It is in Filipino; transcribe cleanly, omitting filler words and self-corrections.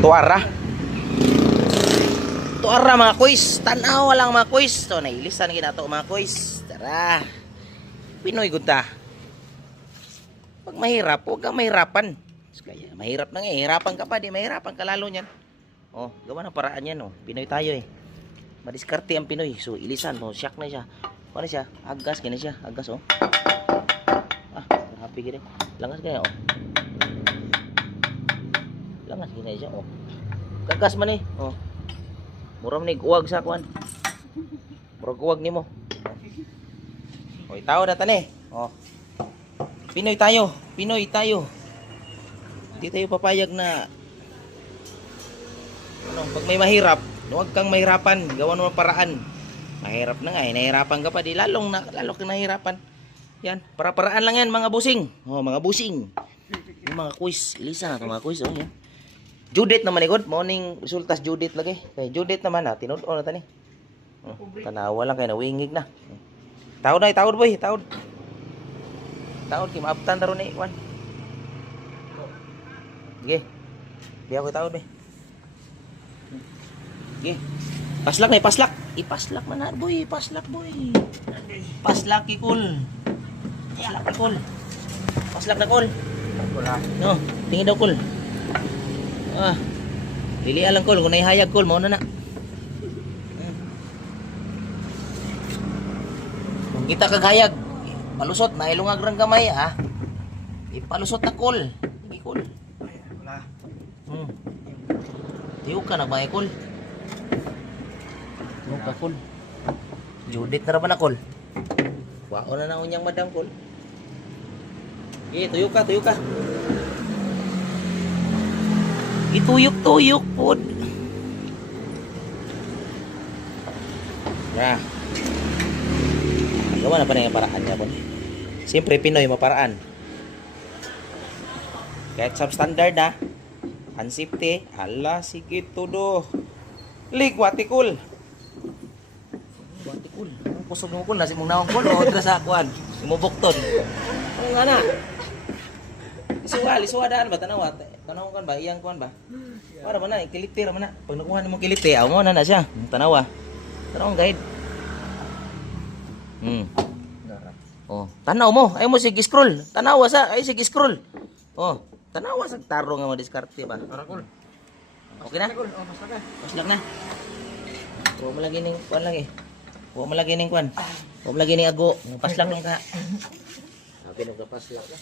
tuara. Tuara mga kuis. Tanaw lang mga kuis. So nailisan ginato mga kuis. Tara. Pinoy gud ta. Pag mahirap, huwag kang mahirapan. Kaya mahirap na nga, hirapan ka pa, di mahirapan ka lalo niyan. Oh, gawa ng paraan yan, oh. Pinoy tayo eh. Madiskarte ang Pinoy. So ilisan, oh, shock na siya. Ano siya? Agas gani siya, agas oh. Ah, happy gini. Langas kaya oh. Langas gini siya oh. Kagas man eh, oh. Mura man uwag sa kuan. Mura uwag nimo. Oh, itaw na tani. Oh. Pinoy tayo, Pinoy tayo. Hindi tayo papayag na ano, pag may mahirap, huwag kang mahirapan, gawan mo ng paraan. Mahirap na nga, nahihirapan ka pa, di lalo kang nahihirapan. Yan, para-paraan lang yan mga busing. Oh, mga busing. Yung mga quiz, ilisa na ito mga quiz, oh, yan. Judith naman ikot, morning resultas Judith lagi. Kay Judith naman ha, tinud-o na tani. Oh, tanawa lang kayo, nawingig na. Taod na, taod boy, taod. Taod, kimaaptan taro ni Juan. Sige. Di ako taod eh. Sige. Paslak na, paslak. Ipaslak man na, boy. Paslak, boy. Paslak, kikul. Paslak, kikul. Paslak na, kul. No, tingin daw, kul. Ah. Lilian lang, kul. Kung naihayag, kul, mauna na. Kung kita kaghayag, palusot, nailungag rang gamay, ha? Ipalusot na, kul. Sige, kul. Tiyog ka, nagmay, kul. Tiyog ka, kul. Judith na naman na, kul. Wao na na unyang madam, kul. Sige, tuyok ka, tuyok ka. Ituyok-tuyok, pod. Na. Gawa na pa na yung paraan niya, pod. Siyempre, Pinoy, maparaan. Kahit substandard na. Unsafety, hala, sige todo. Watikul. Watikul. Ang kusog mo kul, nasi mong naong kul, o dra sa akuan. Imubukton. Ano nga na? Lisuwa daan ba? Tanawa kan ba? Iyang kuan ba? Para ba na, kiliti ra man na. Pag nakuha mo kiliti, aw mo na siya. Tanawa. Tanawang guide. Oh, tanaw mo. Ay mo sige scroll. Tanawa sa, ay sige scroll. Oh. Tanawa sa taro nga madiskarte ba? Parakol. Okay na? Oh, paslak na. Huwag mo lagi ning kuan lang eh. Huwag mo lagi ning kuan. Huwag mo lagi ning ago. Paslak lang ka. Okay, nagpapaslak na.